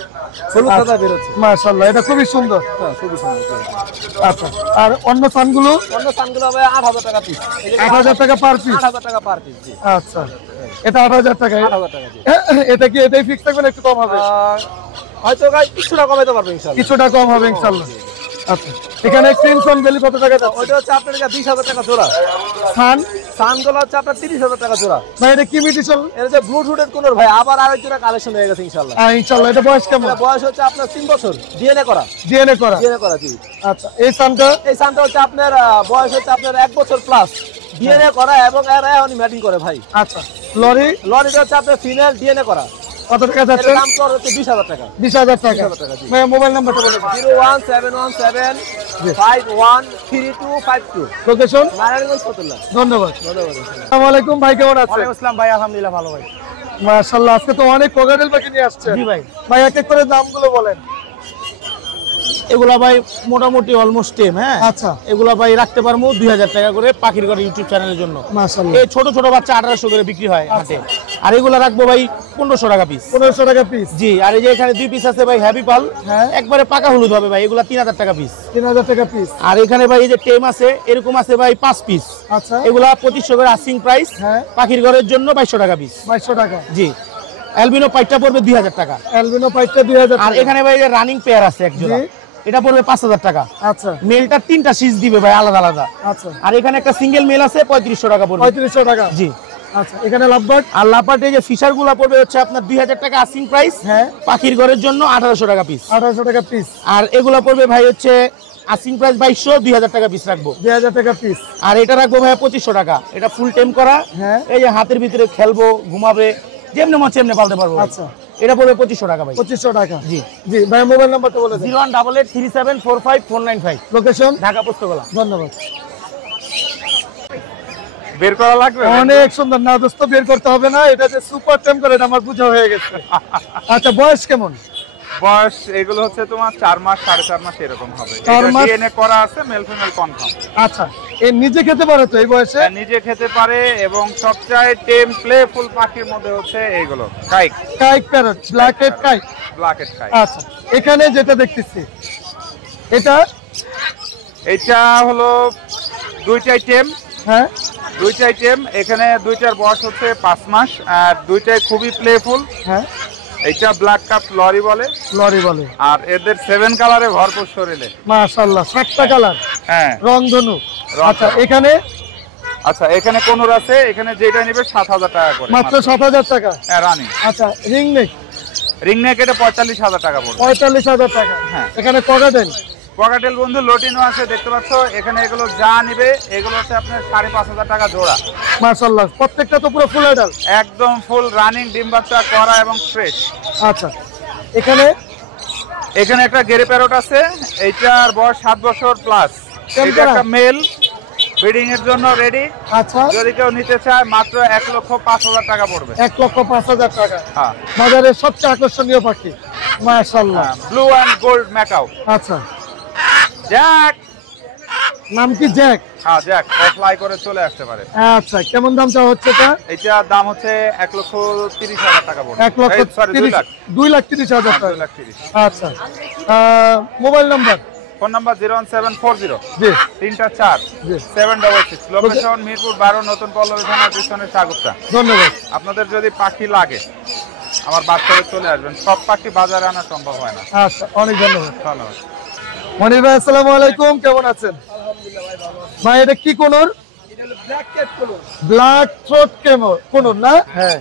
হলুদ ফেদার বের হচ্ছে। মাশাআল্লাহ, এটা খুবই সুন্দর। হ্যাঁ, খুবই সুন্দর। আচ্ছা, আর অন্য সানগুলো? অন্য সানগুলো ভাই 8,000 টাকা পিস। 8,000 টাকা পার পিস। 8,000 টাকা পার পিস জি। আচ্ছা, এটা 8,000 টাকা। 8,000 টাকা জি। এটা কি এটাই ফিক্স থাকবে না একটু কম হবে? হয়তো ভাই কিছুটা কমাইতে পারবো ইনশাআল্লাহ। কিছুটা কম হবে ইনশাআল্লাহ। আচ্ছা, এখানে ক্রিমসন বেলি কত টাকা যাচ্ছে? ওইটা হচ্ছে আপনার 20,000 টাকা জোড়া। সান সানগুলো হচ্ছে আপনার 30,000 টাকা জোড়া। ভাই, এটা কি মিউটেশন? এর হচ্ছে ব্লুটুথের কোন ভাই, আবার আরেক জোড়া কালেকশন হয়ে গেছে ইনশাআল্লাহ। ইনশাআল্লাহ, এটা বয়স কেমন? এটা বয়স হচ্ছে আপনার 3 বছর, ডিএনএ করা। ডিএনএ করা। ডিএনএ করা জি। আচ্ছা, এই সানটা? এই সানটা হচ্ছে আপনার বয়স হচ্ছে আপনার 1 বছর প্লাস, ডিএনএ করা এবং এরা উনি ম্যাটিং করে ভাই। আচ্ছা, লরি লরিটা হচ্ছে আপনার ফিমেল, ডিএনএ করা। কত টাকা এর যাচ্ছে? দাম পড়ে হচ্ছে 20,000 টাকা। 20,000 টাকা। 20,000 টাকা জি। ভাই, মোবাইল নাম্বারটা বলে দিন। 01717513252। লোকেশন? নারায়ণগঞ্জ ফতুল্লা। ধন্যবাদ। ধন্যবাদ। আসসালামু আলাইকুম ভাই, কেমন আছেন? আসসালাম ভাই, আলহামদুলিল্লাহ ভালো ভাই। মাশাআল্লাহ, আজকে তো অনেক কোকাটেল পাখি নিয়ে আসছেন। জি ভাই। ভাই, এক এক করে দামগুলো বলেন। এগুলা ভাই মোটামুটি অলমোস্ট টেম। হ্যাঁ, আচ্ছা, এগুলা ভাই রাখতে পারবো 2,000 টাকা করে পাখির ঘর ইউটিউব চ্যানেলের জন্য। মাশাআল্লাহ, এই ছোট ছোট বাচ্চা 1800 করে বিক্রি হয় হাটে। আর এগুলা রাখবো ভাই 1500 টাকা পিস। 1500 টাকা পিস। জি। আর এই যে এখানে 2 পিস আছে ভাই হ্যাপি পাল, হ্যাঁ। একবারে পাকা হলুদ হবে ভাই, এগুলা 3000 টাকা পিস। 3000 টাকা পিস। আর এখানে ভাই এই যে টেম আছে, এরকম আছে ভাই 5 পিস। আচ্ছা, এগুলা 2500 করে আস্কিং প্রাইস। হ্যাঁ। পাখির ঘরের জন্য 2200 টাকা পিস। 2200 টাকা। জি। অ্যালবিনো পাইটটা পড়বে 2000 টাকা। অ্যালবিনো পাইটটা 2000 আর টাকা। এখানে ভাই যে রানিং পেয়ার আছে এক জোড়া, জি। এটা পড়বে 5000 টাকা। আচ্ছা, মেলটা 3টা সিজ দিবে ভাই আলাদা আলাদা। আচ্ছা, আর এখানে একটা সিঙ্গেল মেল আছে 3500 টাকা পড়বে। 3500 টাকা। জি। আচ্ছা, এখানে লাভবার্ড? আর লাপাটে যে ফিশার গুলা পড়বে হচ্ছে আপনার 2000 টাকা আস্কিং প্রাইস। হ্যাঁ। পাখির ঘরের জন্য 1800 টাকা পিস। 1800 টাকা পিস। আর এগুলা পড়বে ভাই হচ্ছে আস্কিং প্রাইস 2200, 2000 টাকা পিস রাখবো। 2000 টাকা পিস। আর এটা রাখবো ভাই 2500 টাকা। এটা ফুল টেম করা। হ্যাঁ। এই যে হাতের ভিতরে খেলবো, ঘুমাবে, যেমনি মন সেমনি পালতে পারবো। আচ্ছা, এটা পড়বে 2500 টাকা ভাই। 2500 টাকা। জি। জি ভাই, মোবাইল নাম্বারটা বলে দিন। 01883745495। লোকেশন? ঢাকা পুস্তকলা। ধন্যবাদ। বের করা লাগবে? অনেক সুন্দর। না দোস্ত, বের করতে হবে না, এটা যে সুপার টেম করে এটা আমার বোঝা হয়ে গেছে। আচ্ছা, বয়স কেমন? বয়স এগুলো হচ্ছে তোমার 4 মাস 4.5 মাস এরকম হবে। 4 এটা মাস? ডিএনএ করা আছে, মেল ফিমেল কনফার্ম। আচ্ছা, এ নিজে খেতে পারে তো এই বয়সে? নিজে খেতে পারে এবং সবচেয়ে টেম প্লেফুল পাখির মধ্যে হচ্ছে এইগুলো কাইক, কাইক parrot, black head কাইক। Black head কাইক। আচ্ছা, এখানে যেটা দেখতেছি এটা? এটা হলো দুইটাই টেম। হ্যাঁ, দুইটাই টেম। এখানে দুইটার বয়স হচ্ছে 5 মাস আর দুইটাই খুবই প্লেফুল। হ্যাঁ। এটা ব্ল্যাক কাপ লরি বলে। লরি বলে। আর এদের 7 কালারে ভরপুর শরীরে। মাশাআল্লাহ, 7টা কালার। হ্যাঁ, রংধনু। রংধনু। আচ্ছা, এখানে? আচ্ছা, এখানে কোনোর আছে, এখানে যেটা নিবে 7000 টাকা করে মাত্র 7000 টাকা। হ্যাঁ, রানি। আচ্ছা, রিং নেক? রিং নেক এটা 45,000 টাকা পড়বে। 45,000 টাকা। হ্যাঁ। এখানে কগাটেল? পকেটেল বন্ধু লটিনো আছে, দেখতে পাচ্ছ। এখানে এগুলো যা নিবে এগুলো হচ্ছে আপনার 5,500 টাকা জোড়া। মাশাআল্লাহ, প্রত্যেকটা তো পুরো ফুল অ্যাডাল্ট। একদম ফুল রানিং, ডিম বাচ্চা করা এবং ফ্রেশ। আচ্ছা, এখানে? এখানে একটা গেরে প্যারট আছে, এইটার বয়স 7 বছর প্লাস। কেমন এটা একটা মেল, ব্রিডিং এর জন্য রেডি। আচ্ছা, যদি কেউ নিতে চায় মাত্র 1,05,000 টাকা পড়বে। 1,05,000 টাকা। হ্যাঁ, বাজারের সবচেয়ে আকর্ষণীয় পাখি, মাশাআল্লাহ। Blue and gold macaw. আচ্ছা, জ্যাক। নাম কি জ্যাক? হ্যাঁ, জ্যাক। ও ফ্লাই করে চলে আসতে পারে। আচ্ছা, কেমন দাম চাওয়া হচ্ছে এটা? এটার দাম হচ্ছে 1,30,000 টাকা পড়বে। 2,30,000 টাকা। 2,30,000। আচ্ছা, মোবাইল নাম্বার? ফোন নাম্বার 01740 জি 304 জি 766। লোকেশন মিরপুর 12, নতুন পল্লবী থানার পিছনে সাগুপ্তা। ধন্যবাদ। আপনাদের যদি পাখি লাগে আমার বাচ্চারা চলে আসবেন। সব পাখি বাজারে আনা সম্ভব হয় না। আচ্ছা, অনেক ধন্যবাদ। ধন্যবাদ। মনির ভাই, আসসালামু আলাইকুম, কেমন আছেন? ভাই, এটা কি কোনর? ব্ল্যাক থ্রোট কোনর না? হ্যাঁ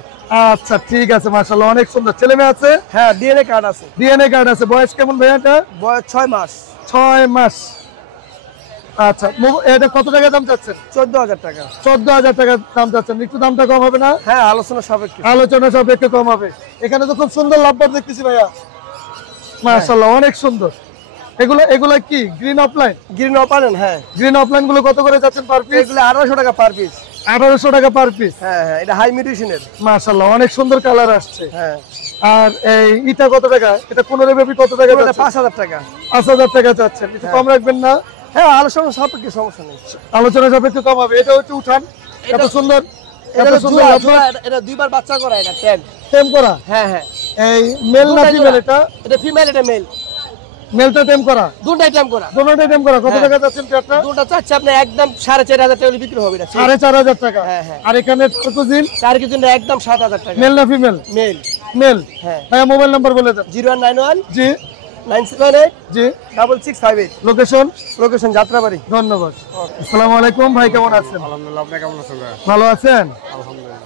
আচ্ছা, ঠিক আছে, মাশাআল্লাহ, অনেক সুন্দর। ছেলে মেয়ে আছে? হ্যাঁ, ডিএনএ কার্ড আছে। ডিএনএ কার্ড আছে। বয়স কেমন ভাই এটা? বয়স 6 মাস। 6 মাস। আচ্ছা, এটা কত টাকা দাম চাচ্ছেন? 14,000 টাকা। 14,000 টাকা দাম চাচ্ছেন। একটু দামটা কম হবে না? হ্যাঁ, আলোচনা সাপেক্ষে। আলোচনা সাপেক্ষে কম হবে। এখানে তো খুব সুন্দর লাভবার দেখতেছি ভাইয়া, মাশাআল্লাহ, অনেক সুন্দর। এগুলা কি গ্রিন অফলাইন? গ্রিন অপারেন। হ্যাঁ, গ্রিন অফলাইন গুলো কত করে যাচ্ছেন পার পিস? এগুলো 1800 টাকা পার পিস। 1800 টাকা পার পিস। হ্যাঁ হ্যাঁ, এটা হাই মিউটেশনের। মাশাআল্লাহ, অনেক সুন্দর কালার আসছে। হ্যাঁ, আর এই ইটা কত টাকা? এটা 15 বেবি কত টাকা? এটা 5,000 টাকা। 5,000 টাকা চাচ্ছেন। একটু কম রাখবেন না? হ্যাঁ, আলোচনা সাপেক্ষে, সমস্যা নেই। আলোচনা সাপেক্ষে কম হবে। এটা হচ্ছে উঠান, এত সুন্দর, এত এটা সুন্দর লাভবার। এটা দুইবার বাচ্চা করা, এটা 10। টেম করা? হ্যাঁ হ্যাঁ, এই মেল না ফিমেল? এটা ফিমেল, এটা মেল। মেলটা টেম করা? দুটাই টাইম করা। দুটোটাই টেম করা। কত টাকা চাচ্ছেন পেয়ারটা? দুটা চাচ্ছে আপনি একদম 4,500 টাকা বিক্রি হবে এটা। 4,500 টাকা। হ্যাঁ, হ্যাঁ। আর এখানে কতদিন? 4 কেজি একদম 7,000 টাকা। মেল না ফিমেল? মেল। মেল। হ্যাঁ। ভাইয়া, মোবাইল নাম্বার বলে দেন। 0191 জি 978 জি 6658। লোকেশন? লোকেশন যাত্রাবাড়ি। ধন্যবাদ। আসসালামু আলাইকুম ভাই, কেমন আছেন? আলহামদুলিল্লাহ, আপনি কেমন আছেন? ভালো আছেন? আলহামদুলিল্লাহ।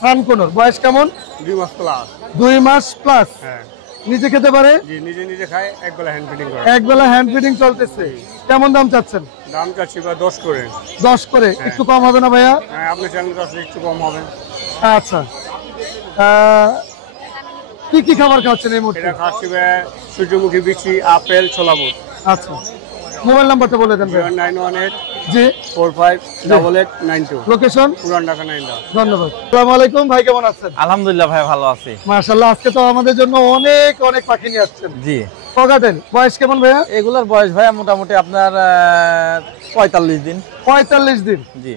সান কোনর বয়স কেমন? 2 মাস প্লাস। 2 মাস প্লাস। হ্যাঁ, নিজে খেতে পারে? জি, নিজে খায়। একবেলা হ্যান্ড ফিডিং করে। এক বেলা হ্যান্ড ফিডিং চলতেছে। কেমন দাম চাচ্ছেন? দাম চাচ্ছি 10 করে। 10 করে। একটু কম হবে না ভাইয়া? হ্যাঁ, আপনার চ্যানেল কাছে একটু কম হবে। আচ্ছা, কি কি খাবার খাচ্ছেন এই মুহূর্তে? এটা খাচ্ছি সূর্যমুখী বিচি, আপেল, ছোলা বুট। আচ্ছা, মোবাইল নাম্বারটা বলে দেন ভাই। 0918 জি 458892। লোকেশন? পুরান ঢাকা 9। ধন্যবাদ। আসসালামু আলাইকুম ভাই, কেমন আছেন? আলহামদুলিল্লাহ ভাই, ভালো আছি। মাশাআল্লাহ, আজকে তো আমাদের জন্য অনেক অনেক পাখি নিয়ে আসছেন। জি, পকাটেল বয়স কেমন ভাইয়া? এগুলার বয়স ভাইয়া মোটামুটি আপনার 45 দিন। 45 দিন। জি,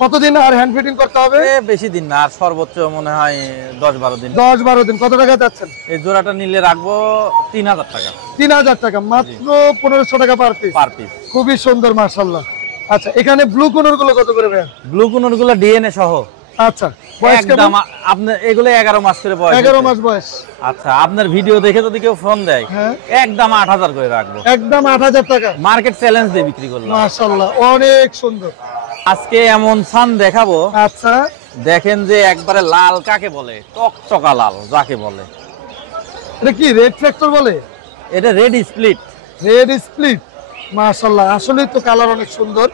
কতদিন আর হ্যান্ড ফিডিং করতে হবে? বেশি দিন না, আর সর্বোচ্চ মনে হয় 10-12 দিন। 10-12 দিন। কত টাকা যাচ্ছেন? এই জোড়াটা নিলে রাখবো 3,000 টাকা 3,000 টাকা, মাত্র 1,500 টাকা পার পিস। Per piece. খুবই সুন্দর, মাশাআল্লাহ। আচ্ছা, এখানে ব্লু কোনর গুলো কত করে ভাইয়া? ব্লু কোনর গুলো ডিএনএ সহ। আচ্ছা, বয়স কেমন? একদম আপনার এগুলো 11 মাস করে বয়স। 11 মাস বয়স। আচ্ছা, আপনার ভিডিও দেখে যদি কেউ ফোন দেয়, হ্যাঁ, একদম 8,000 করে রাখবো। একদম 8,000 টাকা। মার্কেট চ্যালেঞ্জ দিয়ে বিক্রি করলাম। মাশাআল্লাহ, অনেক সুন্দর। আজকে এমন সান দেখাবো, আচ্ছা, দেখেন যে একবারে লাল কাকে বলে, টকটকা লাল যাকে বলে। এটা কি রেড ফ্যাক্টর বলে? এটা রেড স্প্লিট। Red split. মাশাআল্লাহ, আসলেই তো কালার অনেক সুন্দর।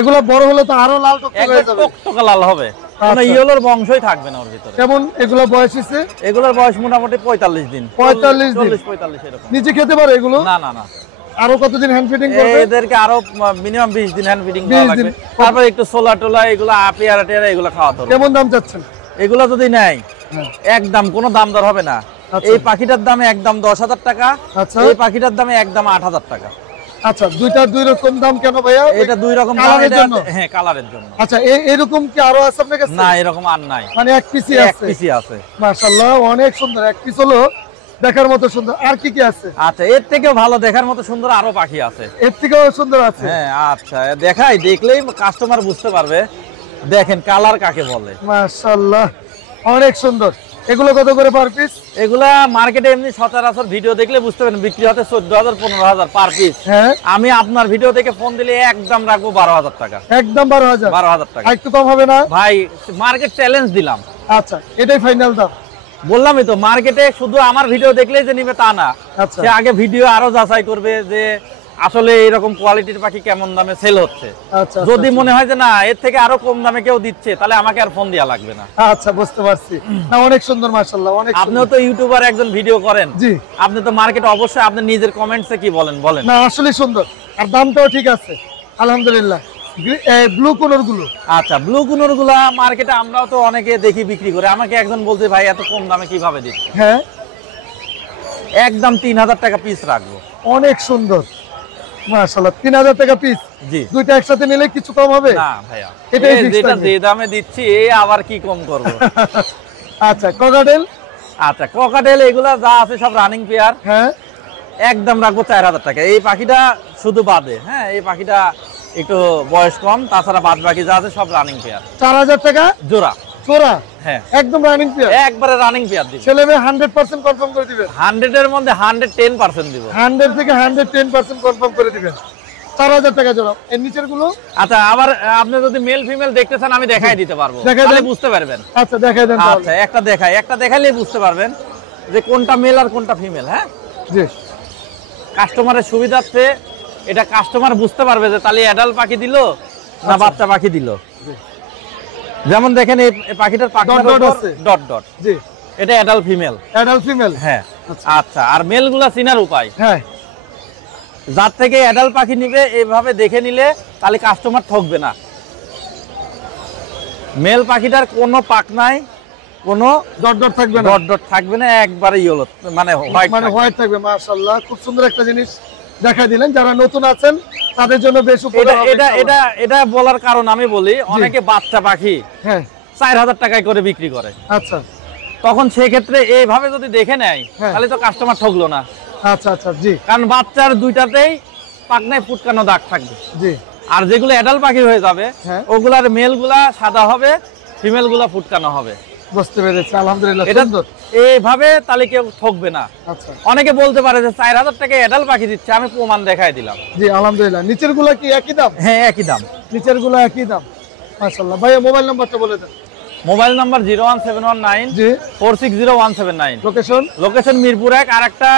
এগুলো বড় হলে তো আরো লাল টকটকে হয়ে যাবে। টকটকা লাল হবে, কোনো ইয়েলোর বংশই থাকবে না ওর ভিতরে। কেমন এগুলো বয়স হইছে? এগুলোর বয়স মোটামুটি 45 দিন। 45 দিন। 40-45 এরকম। নিজে খেতে পারে এগুলো? না না না, আরো কতদিন হ্যান্ড ফিডিং করবে? এদেরকে আরো মিনিমাম 20 দিন হ্যান্ড ফিডিং 20 করা দিন। লাগবে। তারপর একটু সোলা টোলা এগুলো পেয়ারা টেয়ারা এগুলো খাওয়াতে হবে। কেমন দাম চাচ্ছেন? এগুলো যদি নেয় একদম কোনো দাম দর হবে না। আচ্ছা। এই পাখিটার দামে একদম 10,000 টাকা। আচ্ছা। এই পাখিটার দামে একদম 8,000 টাকা। আচ্ছা, দুইটা দুই রকম দাম কেন ভাইয়া? এটা দুই রকম দাম। কালারের এটা জন্য? হ্যাঁ, কালারের জন্য। আচ্ছা, এরকম কি আরো আছে আপনার কাছে? না, এরকম আর নাই, মানে এক পিসই এক আছে? পিসই আছে। মাশাআল্লাহ, অনেক সুন্দর। এক পিস হলো দেখার মতো সুন্দর। আর কি কি আছে? আচ্ছা, এর থেকেও ভালো দেখার মতো সুন্দর আরো পাখি আছে। এর থেকেও সুন্দর আছে? হ্যাঁ, আচ্ছা দেখাই, দেখলেই কাস্টমার বুঝতে পারবে। দেখেন কালার কাকে বলে। মাশাআল্লাহ, অনেক সুন্দর। এগুলো কত করে পার পিস? এগুলা মার্কেটে এমনি সচরাচর ভিডিও দেখলে বুঝতে পারেন বিক্রি হতে 14,000-15,000 পার পিস। হ্যাঁ, আমি আপনার ভিডিও থেকে ফোন দিলে একদম রাখবো 12,000 টাকা। একদম 12,000। 12,000 টাকা। একটু কম হবে না ভাই, মার্কেট চ্যালেঞ্জ দিলাম। আচ্ছা, এটাই ফাইনাল দাম? বললামই তো, মার্কেটে শুধু আমার ভিডিও দেখলেই যে নিবে তা না। আচ্ছা, সে আগে ভিডিও আরো যাচাই করবে যে আসলে এরকম কোয়ালিটির পাখি কেমন দামে সেল হচ্ছে। আচ্ছা, যদি মনে হয় যে না এর থেকে আরো কম দামে কেউ দিচ্ছে, তাহলে আমাকে আর ফোন দেওয়া লাগবে না। আচ্ছা, বুঝতে পারছি। না, অনেক সুন্দর, মাশাআল্লাহ, অনেক আপনিও সুন্দর। তো ইউটিউবার একজন, ভিডিও করেন। জি। আপনি তো মার্কেট অবশ্যই আপনি নিজের কমেন্টসে কি বলেন বলেন। না, আসলে সুন্দর। আর দামটাও ঠিক আছে, আলহামদুলিল্লাহ। ব্লু কোনর গুলো আচ্ছা, ব্লু কুনোর গুলা মার্কেটে আমরাও তো অনেকে দেখি বিক্রি করে। আমাকে একজন বলছে ভাই এত কম দামে কিভাবে দিচ্ছে? হ্যাঁ, একদম 3000 টাকা পিস রাখবো। অনেক সুন্দর মাশাআল্লাহ। 3000 টাকা পিস। জি, দুইটা একসাথে নিলে কিছু কম হবে না ভাইয়া, এটাই এই fixed যেটা থাকবে। যে দামে দিচ্ছি আবার কি কম করব? আচ্ছা, ককাটেল। আচ্ছা, ককাটেল এগুলা যা আছে সব রানিং পেয়ার, হ্যাঁ, একদম রাখবো 4000 টাকা। এই পাখিটা শুধু বাদে, হ্যাঁ এই পাখিটা একটু বয়স কম, তাছাড়া বাদ বাকি যা আছে সব রানিং পেয়ার। 4000 টাকা জোড়া। জোড়া? হ্যাঁ, একদম রানিং পেয়ার, একবারে রানিং পেয়ার দিব। ছেলে মেয়ে 100% কনফার্ম করে দিবেন? 100 এর মধ্যে 110% দিব। 100 থেকে 110% কনফার্ম করে দিবেন। 4000 টাকা জোড়া। এর নিচের গুলো? আচ্ছা, আবার আপনি যদি মেল ফিমেল দেখতে চান আমি দেখাই দিতে পারবো, দেখাই তাহলে দেন। বুঝতে পারবেন। আচ্ছা, দেখাই দেন আচ্ছা, একটা দেখাইলেই বুঝতে পারবেন যে কোনটা মেল আর কোনটা ফিমেল। হ্যাঁ, জি। কাস্টমারের সুবিধার্থে এটা কাস্টমার বুঝতে পারবে যে তাহলে অ্যাডাল্ট পাখি দিল না বাচ্চা পাখি দিল। যেমন দেখেন এই পাখিটার পাখনার ডট উপর আছে। ডট ডট, জি। এটা অ্যাডাল্ট ফিমেল। Adult female? হ্যাঁ। আচ্ছা, আর মেল গুলা চিনার উপায়, হ্যাঁ, যার থেকে অ্যাডাল্ট পাখি নিবে এইভাবে দেখে নিলে তাহলে কাস্টমার ঠকবে না। মেল পাখিটার কোনো পাক নাই, কোনো ডট ডট থাকবে না? ডট ডট থাকবে না, একবারে ইয়েলো মানে হোয়াইট মানে হোয়াইট থাকবে। মাশাআল্লাহ, খুব সুন্দর একটা জিনিস দেখা দিলেন। যারা নতুন আছেন তাদের জন্য বেশ এটা উপকার হবে এটা ইনশাআল্লাহ। এটা এটা বলার কারণ আমি বলি, অনেকে বাচ্চা পাখি হ্যাঁ, 4000 টাকায় করে বিক্রি করে। আচ্ছা তখন সেক্ষেত্রে এইভাবে যদি দেখে নেয় হ্যাঁ। তাহলে তো কাস্টমার ঠকলো না, আচ্ছা আচ্ছা, জি কারণ বাচ্চার দুইটাতেই পাকনায় ফুটকানো দাগ থাকবে। জি। আর যেগুলো অ্যাডাল্ট পাখি হয়ে যাবে হ্যাঁ। ওগুলার মেল গুলা সাদা হবে, ফিমেল গুলা ফুটকানো হবে। বুঝতে পেরেছি, আলহামদুলিল্লাহ, এটা সুন্দর। এইভাবে তাহলে কেউ ঠকবে না। আচ্ছা, অনেকে বলতে পারে যে 4000 টাকায় অ্যাডাল্ট পাখি দিচ্ছে, আমি প্রমাণ দেখাই দিলাম। জি আলহামদুলিল্লাহ। নিচের গুলা কি একই দাম? হ্যাঁ, একই দাম। নিচের গুলা একই দাম, মাশাআল্লাহ। ভাইয়া মোবাইল নাম্বারটা বলে দেন। মোবাইল নাম্বার 01719 জি। 460179। লোকেশন? লোকেশন মিরপুর 1। আর একটা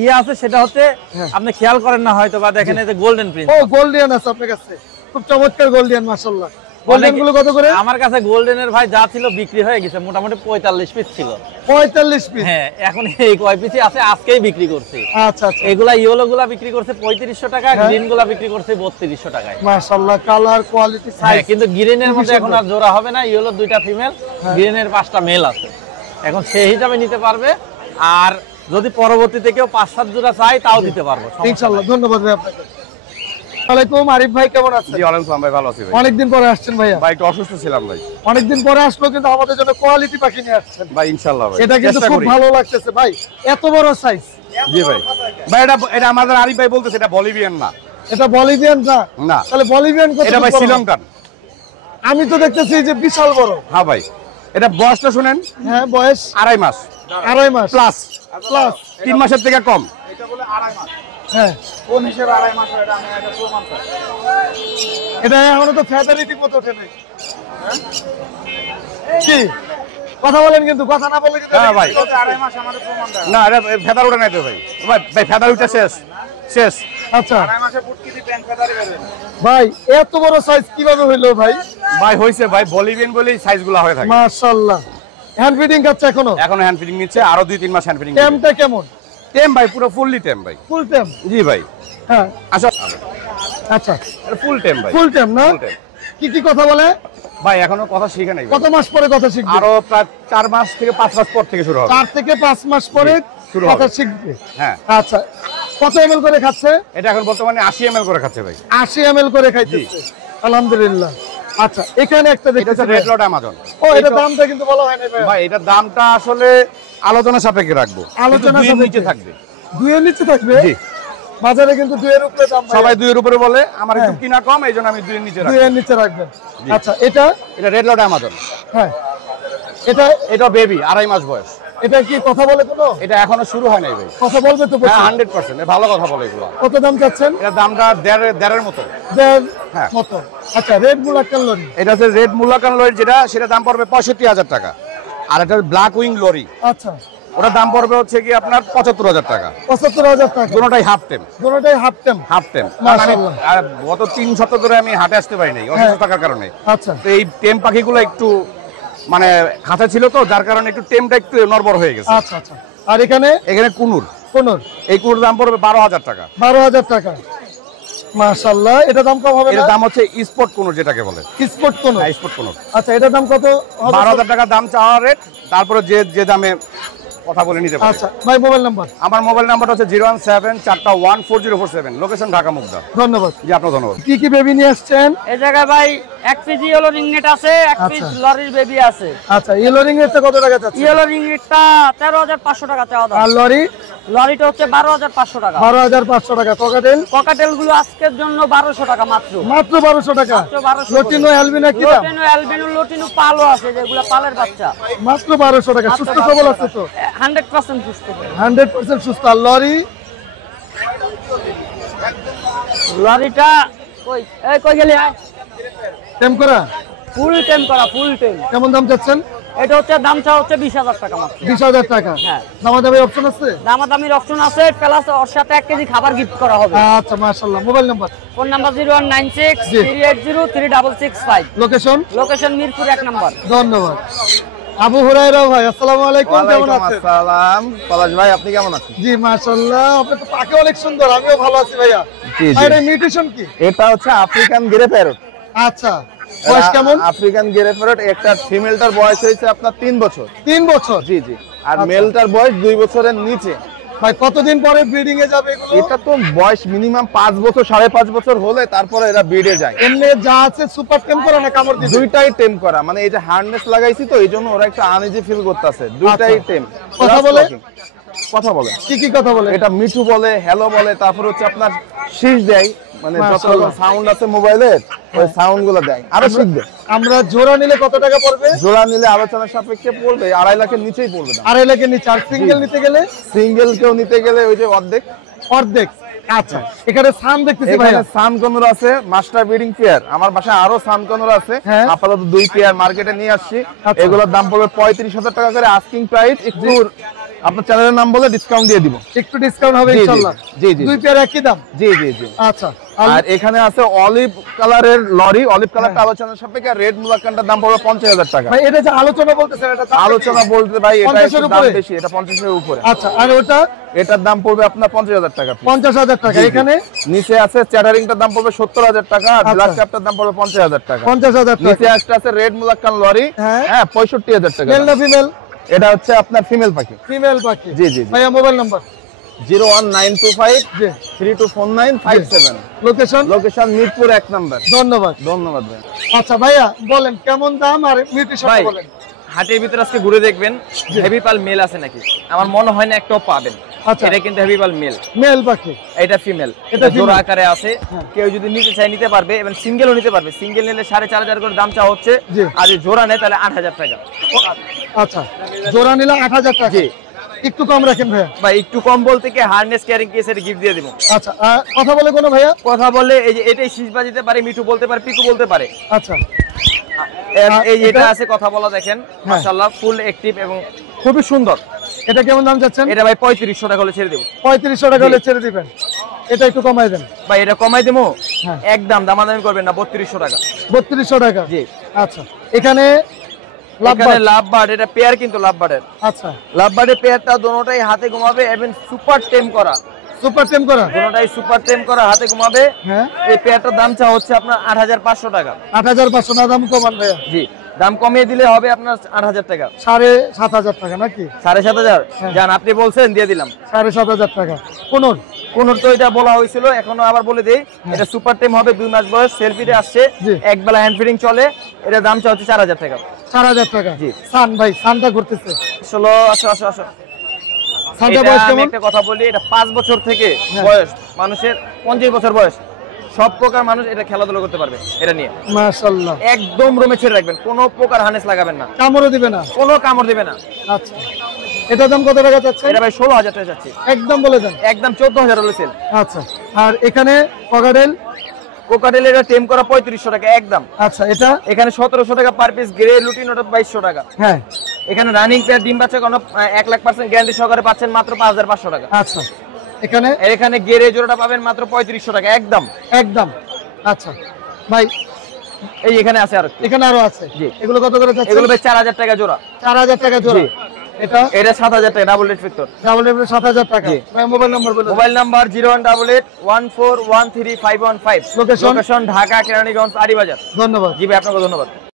ইয়ে আছে, সেটা হচ্ছে হ্যাঁ। আপনি খেয়াল করেন না হয়তো, বা দেখেন এই যে গোল্ডেন প্রিন্স। ও, গোল্ডিয়ান আছে আপনার কাছে? খুব চমৎকার গোল্ডিয়ান, মাশাআল্লাহ। গোল্ডেন গুলো কত করে? আমার কাছে গোল্ডেনের ভাই যা ছিল বিক্রি হয়ে গেছে, মোটামুটি 45 পিস ছিল। 45 পিস? হ্যাঁ, এখন এই কয় পিসই আছে, আজকেই বিক্রি করছি। আচ্ছা আচ্ছা, এগুলা ইয়েলো গুলা বিক্রি করছে 3500 টাকা, হ্যাঁ। গ্রিন গুলা বিক্রি করছে 3200 টাকায়। মাশাআল্লাহ, কালার, কোয়ালিটি, হ্যাঁ, সাইজ। কিন্তু গ্রিনের খুবই মধ্যে এখন সুন্দর। আর জোড়া হবে না, ইয়েলো 2টা ফিমেল, হ্যাঁ। গ্রিনের 5টা মেল আছে। এখন সেই হিসাবে নিতে পারবে, আর যদি পরবর্তীতে কেউ 5-7 জোড়া চাই তাও দিতে পারবো, সমস্যা ইনশাআল্লাহ। নাই। ধন্যবাদ ভাই আপনাকে। ওয়ালাইকুম, আরিফ ভাই কেমন আছেন? জি ওয়ালাইকুম সালাম ভাই, ভালো আছি ভাই। অনেকদিন পরে আসছেন ভাইয়া। ভাই একটু অসুস্থ ছিলাম ভাই। অনেকদিন পরে আসলো, কিন্তু আমাদের জন্য কোয়ালিটি পাখি নিয়ে আসছেন। ভাই ইনশাআল্লাহ ভাই, এটা কিন্তু চেষ্টা খুব করি। ভালো লাগতেছে ভাই, এত বড় সাইজ। জি ভাই। ভাই এটা আমাদের আরিফ ভাই বলতেছে এটা বলিভিয়ান না। এটা বলিভিয়ান না? না। তাহলে বলিভিয়ান কত? এটা ভাই শ্রীলঙ্কান। আমি তো দেখতেছি যে বিশাল বড়। হ্যাঁ ভাই, এটা বয়সটা শুনেন। হ্যাঁ, বয়স 2.5 মাস 2.5 মাস প্লাস, প্লাস। 3 মাসের থেকে কম। এটা বলে 2.5 মাস। হ্যাঁ, কোন হিসেবে 2.5 মাস? এটা আমি একটা প্রমাণ চাই। এটা এখনো তো ফ্যাটালিটি মতো ওঠে নাই। কি কথা বলেন, কিন্তু কথা না বললে কিন্তু। হ্যাঁ ভাই। এটা 2.5 মাস আমাদের প্রমাণ দেয়। না, এটা ফেদার ওঠে নাই তো ভাই। ভাই ভাই ফেদার উঠে শেষ শেষ। আচ্ছা 2.5 মাসে পুটকি দিয়ে প্যান্ট ফেদারি বের হয়। ভাই, এত বড় সাইজ কিভাবে হইলো ভাই? ভাই হইছে ভাই, বলিভিয়ান বলেই সাইজগুলো হয়ে থাকে। মাশাআল্লাহ। হ্যান্ড ফিডিং খাচ্ছে এখনো? এখন হ্যান্ড ফিডিং নিচ্ছে, আরো 2-3 মাস হ্যান্ড ফিডিং। টেমটা কেমন? টেম ভাই পুরো ফুললি টেম ভাই। ফুল টেম? জি ভাই। হ্যাঁ, আচ্ছা, আচ্ছা, এটা ফুল টেম ভাই। ফুল টেম না? Full tame। কি কি কথা বলে? ভাই এখনো কথা শিখে নাই ভাই। কত মাস পরে কথা শিখবে? আরো প্রায় 4 মাস থেকে 5 মাস পর থেকে শুরু হবে। 4 থেকে 5 মাস পরে শুরু কথা হবে। শিখবে। হ্যাঁ, আচ্ছা, কত ml করে খাচ্ছে? এটা এখন বর্তমানে 80 ml করে খাচ্ছে ভাই। 80 ml করে খাইতেছে, আলহামদুলিল্লাহ। আচ্ছা, এখানে একটা এটা দেখতেছি হচ্ছে রেড লট অ্যামাজন। ও, এটা দামটা কিন্তু বলা হয় না ভাই। ভাই এটার দামটা আসলে আলোচনা সাপেক্ষে রাখবো, আলোচনা কিন্তু 2 এর সাপেক্ষে। নিচে থাকবে। 2 এর নিচে থাকবে? জি। বাজারে কিন্তু 2 এর উপরে দাম ভাই। সবাই 2 এর উপরে বলে, আমার একটু হ্যাঁ। কিনা কম, এইজন্য আমি 2 এর নিচে 2 রাখবো। এর নিচে রাখবেন। জি। আচ্ছা, এটা? এটা রেড লট অ্যামাজন। হ্যাঁ, এটা এটা বেবি, 2.5 মাস বয়স। এটা কি কথা বলে কোনো? এটা এখনো শুরু হয় নাই ভাই। কথা বলবে তো? হ্যাঁ 100%, ভালো কথা বলে এগুলো। কত দাম চাচ্ছেন? এটা দামটা 1.5 মতো। হ্যাঁ। মতো। আচ্ছা, রেড মুলাক্কান লরি? এটা হচ্ছে রেড মুলাকান লরি, যেটা সেটা দাম পড়বে 65,000 টাকা। আর এটা ব্ল্যাক উইং লরি, আচ্ছা, ওটার দাম পড়বে হচ্ছে কি আপনার 75,000 টাকা। 75,000 টাকা? দুটোটাই হাফ টেম। দুটোটাই হাফ টেম? হাফ টেম। মাশাআল্লাহ। আর গত 3 সপ্তাহ ধরে আমি হাটে আসতে পারি নাই অসুস্থ থাকার কারণে। আচ্ছা, তো এই টেম পাখিগুলো একটু মানে খাঁচা ছিল তো, যার কারণে একটু টেমটা একটু নড়বড় হয়ে গেছে। আচ্ছা, আচ্ছা। আর এখানে? এখানে কুনুর, কোনর? এই কুনুর দাম পড়বে 12,000 টাকা। 12,000 টাকা। মাশাআল্লাহ, এটা দাম কম হবে এর না? দাম হচ্ছে স্পট কোন যেটাকে বলে, স্পোর্ট কোন? হ্যাঁ স্পট কোন। আচ্ছা, এটার দাম কত হবে? 12,000 টাকা দাম চাওয়া রেট, তারপরে যে দামে কথা বলে নিতে পারে। আচ্ছা ভাই, মোবাইল নাম্বার? আমার মোবাইল নাম্বারটা হচ্ছে 017414047, লোকেশন ঢাকা মুগদা। ধন্যবাদ। জি, আপনার ধন্যবাদ। কি কি বেবি নিয়ে আসছেন? এই জায়গায় ভাই 1 পিস ইয়েলো রিংনেট আছে, 1 পিস আচ্ছা। লরির বেবি আছে। আচ্ছা, ইয়েলো রিং এরটা কত টাকা চাচ্ছেন? ইয়েলো রিংনেটটা 13,500 টাকা চাওয়া দাম। আর লরি? লরিটা হচ্ছে 12,500 টাকা। 12,500 টাকা। ককাটেল? ককাটেল গুলো আজকের জন্য 1200 টাকা মাত্র। মাত্র 1200 টাকা। মাত্র 1200 লটিনো অ্যালবিনো কি দাম? লটিনো অ্যালবিনো লটিনো পালো আছে, যেগুলো পালের বাচ্চা। মাত্র 1200 টাকা। সুস্থ সবল আছে তো? 100% সুস্থ। 100% সুস্থ। আর লরি? লরিটা কই গেলি? টেম করা? ফুল টেম করা, ফুল টেম। কেমন দাম চাচ্ছেন? এটা হচ্ছে দামটা হচ্ছে 20,000 টাকা মাত্র। 20,000 টাকা। হ্যাঁ। দামাদামি অপশন আছে? দামাদামির অপশন আছে, প্লাস ওর সাথে 1 কেজি খাবার গিফট করা হবে। আচ্ছা, মাশাআল্লাহ। Mobile number? Phone number 019638036665। Location? Location Mirpur 1 number. ধন্যবাদ। আবু হুরায়রা ভাই, আসসালামু আলাইকুম, কেমন আছেন? আসসালাম পলাশ ভাই, আপনি কেমন আছেন? জি মাশাআল্লাহ, আপনি তো পাখি অনেক সুন্দর। আমিও ভালো আছি ভাইয়া। জি, জি। আর এই মিউটেশন কি? এটা হচ্ছে আফ্রিকান গ্রে প্যারট। আচ্ছা, বয়স কেমন? আফ্রিকান গ্রে প্যারট, একটা ফিমেলটার বয়স হয়েছে আপনার 3 বছর। 3 বছর? জি জি। আর আচ্ছা। মেলটার বয়স 2 বছরের নিচে। ভাই কতদিন পরে ব্রিডিং এ যাবে এগুলো? এটা তো বয়স মিনিমাম 5 বছর 5.5 বছর হলে তারপরে এরা ব্রিডে যায়। এমনি যা আছে সুপার টেম করা না কামড় দিবে? দুইটাই টেম করা, মানে এই যে হার্নেস লাগাইছি তো এই জন্য ওরা একটু আনইজি ফিল করতেছে। দুইটাই আচ্ছা। টেম। কথা বলে? কথা বলে। কি কি কথা বলে? এটা মিঠু বলে, হ্যালো বলে, তারপর হচ্ছে আপনার শীষ দেয়, মানে যত মাশাআল্লাহ। সাউন্ড আছে মোবাইলের ওই সাউন্ড গুলো দেয়। আরো শিখবে। আমরা জোড়া নিলে কত টাকা পড়বে? জোড়া নিলে আলোচনা সাপেক্ষে পড়বে 2.5 লাখের নিচেই পড়বে না। 2.5 লাখের নিচে। আর সিঙ্গেল নিতে গেলে? সিঙ্গেল কেউ নিতে গেলে ওই যে অর্ধেক। অর্ধেক। আচ্ছা, এখানে সান দেখতেছি ভাই। এখানে সানকনুর আছে, মাস্টার ব্রিডিং পেয়ার। আমার বাসায় আরো সানকনুর আছে, হ্যাঁ। আপাতত 2 পেয়ার মার্কেটে নিয়ে আসছি। আচ্ছা। এগুলোর দাম পড়বে 35,000 টাকা করে আস্কিং প্রাইস। একটু আপনার চ্যানেলের নাম বলে ডিসকাউন্ট দিয়ে দিব। একটু ডিসকাউন্ট হবে জি, জি, ইনশাআল্লাহ। জি, জি, দুই জি। পেয়ার একই দাম? জি জি জি। আচ্ছা। আর এখানে আছে অলিভ কালারের লরি। অলিভ কালারটা আলোচনার সাপেক্ষে। রেড মুলাক্কানটার দাম পড়বে 50,000 টাকা। ভাই এটা যে আলোচনা বলতেছেন, এটা দাম আলোচনা বলতে ভাই এটা 50 একটু এর দাম উপরে? বেশি, এটা 50 এর উপরে। আচ্ছা, আর ওটা? এটার দাম পড়বে আপনার 50,000 টাকা। 50,000 টাকা। জি, জি। এখানে নিচে আছে চ্যাটারিংটার দাম পড়বে 70,000 টাকা, আর আচ্ছা। ব্ল্যাক ক্যাপটার দাম পড়বে 50,000 টাকা। 50,000 নিচে টাকা। একটা আছে রেড মুলাক্কান লরি, হ্যাঁ। হ্যাঁ 65,000 টাকা। মেল না ফিমেল? এটা হচ্ছে আপনার ফিমেল পাখি। ফিমেল পাখি। জি, জি, জি। ভাইয়া মোবাইল নাম্বার? 01925 জি। 324957। লোকেশন? Location Mirpur 1 number. ধন্যবাদ। ধন্যবাদ ভাই। আচ্ছা ভাইয়া, বলেন কেমন দাম আর মিউটেশন ভাই, বলেন। হাটের ভিতরে আজকে ঘুরে দেখবেন হেভি পাল মেল আছে নাকি। আমার মনে হয় না একটাও পাবেন। আচ্ছা। এটা কিন্তু হেভি পাল মেল, মেল পাখি। এটা ফিমেল। এটা এটা জোড়া female। আকারে আছে, কেউ যদি নিতে চায় নিতে পারবে, এবং সিঙ্গেলও নিতে পারবে। সিঙ্গেল নিলে 4,500 করে দাম চাওয়া হচ্ছে, জি। আর যদি জোড়া নেয় তাহলে 8,000 টাকা। আচ্ছা, জোড়া নিলে 8,000 টাকা। জি। একটু কম রাখেন ভাইয়া। বা একটু কম বলতে কি হার্নেস ক্যারিং কেস এর গিফট দিয়ে দেবো। আচ্ছা, আর কথা বলে কোনো ভাইয়া? কথা বলে এই যে এটাই শীষ বাজিতে পারে, মিঠু বলতে পারে, পিকু বলতে পারে। আচ্ছা। এই যে এটা এটা? আছে, কথা বলা দেখেন মাশাআল্লাহ, ফুল অ্যাক্টিভ এবং খুবই সুন্দর। এটা কেমন দাম যাচ্ছেন? এটা ভাই 3500 টাকা হলে ছেড়ে দেবো। 3500 টাকা হলে ছেড়ে দিবেন। এটা একটু কমাই দেন। ভাই এটা কমাই দেবো, হ্যাঁ। একদম দামাদামি করবেন না, 3200 টাকা। 3200 টাকা। জি। আচ্ছা, এখানে এখানে লাভ বার্ড, এটা পেয়ার কিন্তু লাভ বার্ডের। আচ্ছা, লাভ বার্ডের পেয়ারটা দোনোটাই হাতে ঘুমাবে এবং সুপার টেম করা। সুপার টেম করা? দোনোটাই সুপার টেম করা, হাতে ঘুমাবে। হ্যাঁ। এই পেয়ারটার দাম চা হচ্ছে আপনার 8,500 টাকা। 8,500 না, দাম কমান ভাইয়া। জি, দাম কমিয়ে দিলে হবে আপনার 8,000 টাকা। 7,500 টাকা নাকি? 7,500। হ্যাঁ। জান আপনি বলছেন দিয়ে দিলাম। 7,500 টাকা। কোন তো এটা বলা হয়েছিল, এখনো আবার বলে দেই, এটা সুপার টেম হবে, 2 মাস বয়স, সেলফিতে আসছে, জি। এক বেলা হ্যান্ড ফিডিং চলে। এটা দাম চা হচ্ছে 4,000 টাকা। 4,000 টাকা। জি। সান ভাই, সানটা ঘুরতেছে। আসলে আসো। সানটা এটা বয়স আমি কেমন? একটা কথা বলি, এটা 5 বছর থেকে হ্যাঁ। বয়স, মানুষের 25 বছর বয়স, সব প্রকার মানুষ এটা খেলাধুলা করতে পারবে। এটা নিয়ে মাশাআল্লাহ। একদম রুমে ছেড়ে রাখবেন, কোনো প্রকার হানেস লাগাবেন না, কামড়ও দিবে না? কোনো কামড় দিবে না। আচ্ছা, এটার দাম কত টাকা চাচ্ছেন? এটা ভাই 16,000 টাকা যাচ্ছে, একদম বলে দেন। একদম 14,000 হলে সেল। আচ্ছা, আর এখানে ককাটেল? কোকাটেল এটা টেম করা 3500 টাকা একদম। আচ্ছা, এটা? এখানে 1700 টাকা পার পিস। গ্রে লুটিন ওটা 2200 টাকা। হ্যাঁ। এখানে রানিং পেয়ার ডিম বাচ্চা কোনো 1,00,000% গ্যারান্টি সহকারে পাচ্ছেন মাত্র 5,500 টাকা। আচ্ছা, এখানে? এখানে গেরে জোড়াটা পাবেন মাত্র 3500 টাকা একদম। একদম। আচ্ছা ভাই, এই এখানে আছে আর এখানে আরো আছে। জি। এগুলো কত করে যাচ্ছে? এগুলো ভাই 4,000 টাকা জোড়া। 4,000 টাকা জোড়া। জি। এটা এটা 7000 টাকা ডাবল রেড ফিক্টর। ডাবল রেড 7000 টাকা। ভাই মোবাইল নাম্বার বলুন। Mobile number 018814135115। Location Dhaka Keraniganj Aribazar. ধন্যবাদ। জি ভাই আপনাকে ধন্যবাদ।